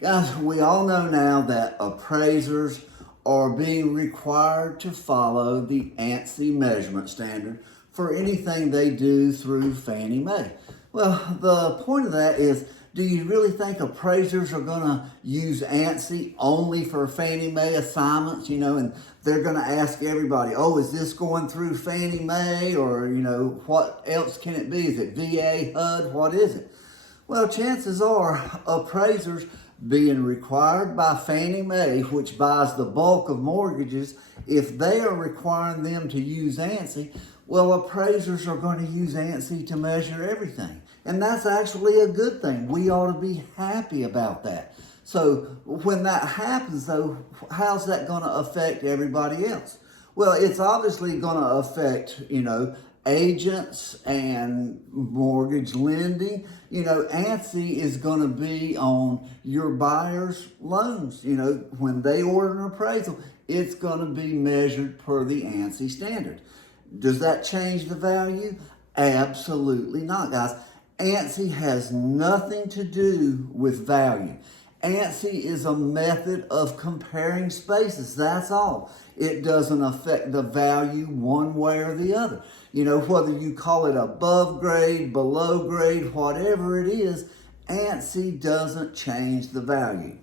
Guys, we all know now that appraisers are being required to follow the ANSI measurement standard for anything they do through Fannie Mae. Well, the point of that is, do you really think appraisers are going to use ANSI only for Fannie Mae assignments, and they're going to ask everybody, oh, is this going through Fannie Mae, or, what else can it be? Is it VA, HUD, what is it? Well, chances are appraisers being required by Fannie Mae, which buys the bulk of mortgages, if they are requiring them to use ANSI, well, appraisers are going to use ANSI to measure everything. And that's actually a good thing. We ought to be happy about that. So when that happens, though, how's that going to affect everybody else? Well, it's obviously going to affect, agents and mortgage lending. ANSI is going to be on your buyer's loans. When they order an appraisal, it's going to be measured per the ANSI standard. Does that change the value? Absolutely not, guys. ANSI has nothing to do with value. ANSI is a method of comparing spaces, that's all. It doesn't affect the value one way or the other. Whether you call it above grade, below grade, whatever it is, ANSI doesn't change the value.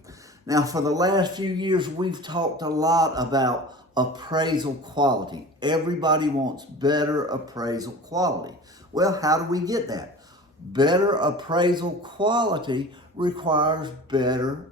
Now, for the last few years, we've talked a lot about appraisal quality. Everybody wants better appraisal quality. Well, how do we get that? Better appraisal quality requires better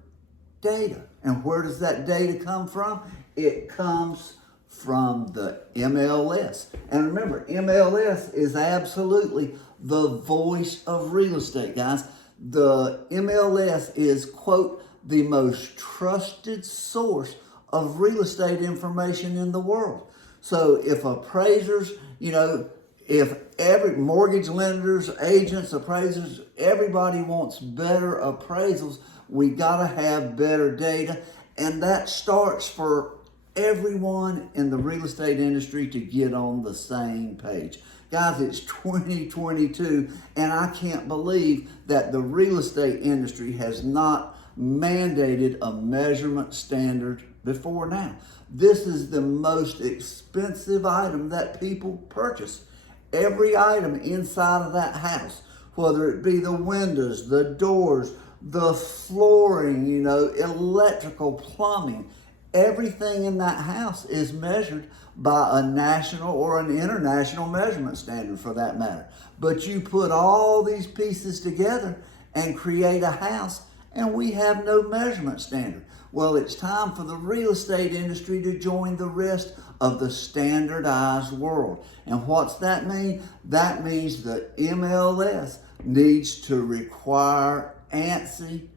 data. And where does that data come from? It comes from the MLS. And remember, MLS is absolutely the voice of real estate, guys. The MLS is, quote, the most trusted source of real estate information in the world. So if appraisers, if every mortgage lenders, agents, appraisers, everybody wants better appraisals, we got to have better data. And that starts for everyone in the real estate industry to get on the same page. Guys, it's 2022, and I can't believe that the real estate industry has not mandated a measurement standard before now. This is the most expensive item that people purchase. Every item inside of that house, whether it be the windows, the doors, the flooring, electrical, plumbing, everything in that house is measured by a national or an international measurement standard for that matter. But you put all these pieces together and create a house, and we have no measurement standard. Well, it's time for the real estate industry to join the rest of the standardized world. And what's that mean? That means the MLS needs to require ANSI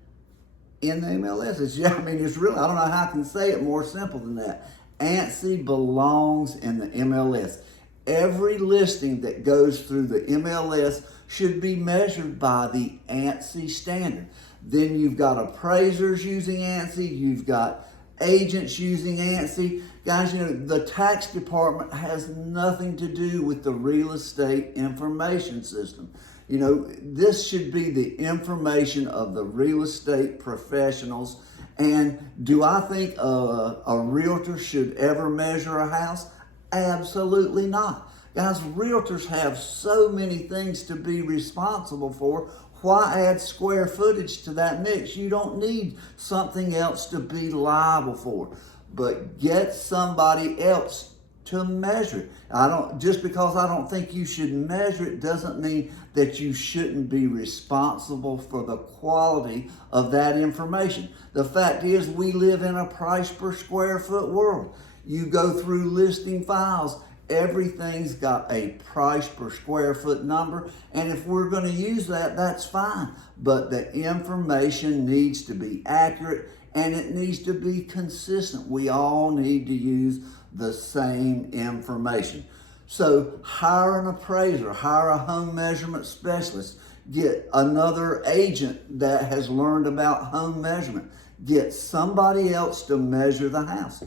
in the MLS. It's really, I don't know how I can say it more simple than that. ANSI belongs in the MLS. Every listing that goes through the MLS should be measured by the ANSI standard. Then you've got appraisers using ANSI, you've got agents using ANSI. Guys, the tax department has nothing to do with the real estate information system. This should be the information of the real estate professionals. And do I think a realtor should ever measure a house? Absolutely not. Guys, realtors have so many things to be responsible for. Why add square footage to that mix? You don't need something else to be liable for. But get somebody else to measure it. Just because I don't think you should measure it doesn't mean that you shouldn't be responsible for the quality of that information. The fact is, we live in a price per square foot world. You go through listing files, everything's got a price per square foot number, and if we're going to use that, that's fine. But the information needs to be accurate and it needs to be consistent. We all need to use the same information. So hire an appraiser, hire a home measurement specialist, get another agent that has learned about home measurement, get somebody else to measure the house.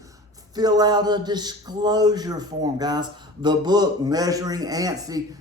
Fill out a disclosure form, guys. The book, Measuring ANSI,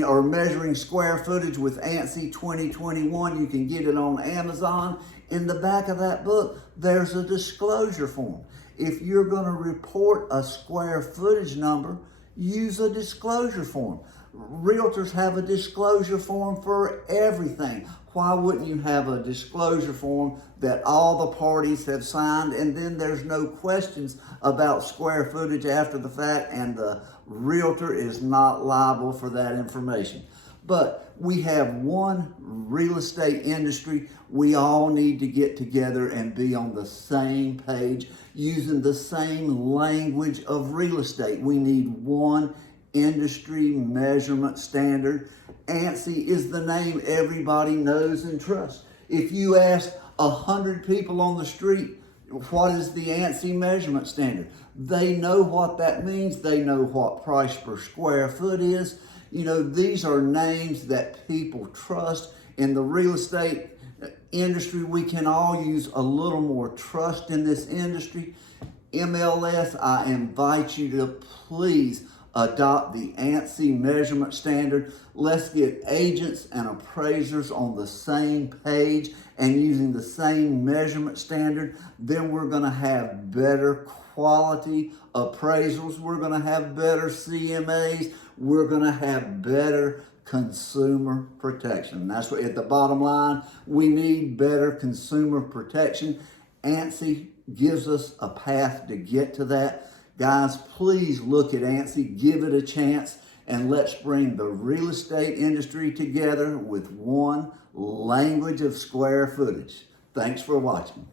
or measuring square footage with ANSI 2021. You can get it on Amazon. In the back of that book, there's a disclosure form. If you're going to report a square footage number, use a disclosure form. Realtors have a disclosure form for everything. Why wouldn't you have a disclosure form that all the parties have signed, and then there's no questions about square footage after the fact, and the realtor is not liable for that information? But we have one real estate industry. We all need to get together and be on the same page, using the same language of real estate. We need one industry measurement standard. ANSI is the name everybody knows and trusts. If you ask 100 people on the street, what is the ANSI measurement standard? They know what that means. They know what price per square foot is. These are names that people trust. In the real estate industry, we can all use a little more trust in this industry. MLS, I invite you to please adopt the ANSI measurement standard. Let's get agents and appraisers on the same page and using the same measurement standard. Then we're going to have better quality appraisals. We're going to have better CMAs. We're going to have better consumer protection. That's what, at the bottom line, we need better consumer protection. ANSI gives us a path to get to that. Guys, please look at ANSI, give it a chance, and let's bring the real estate industry together with one language of square footage. Thanks for watching.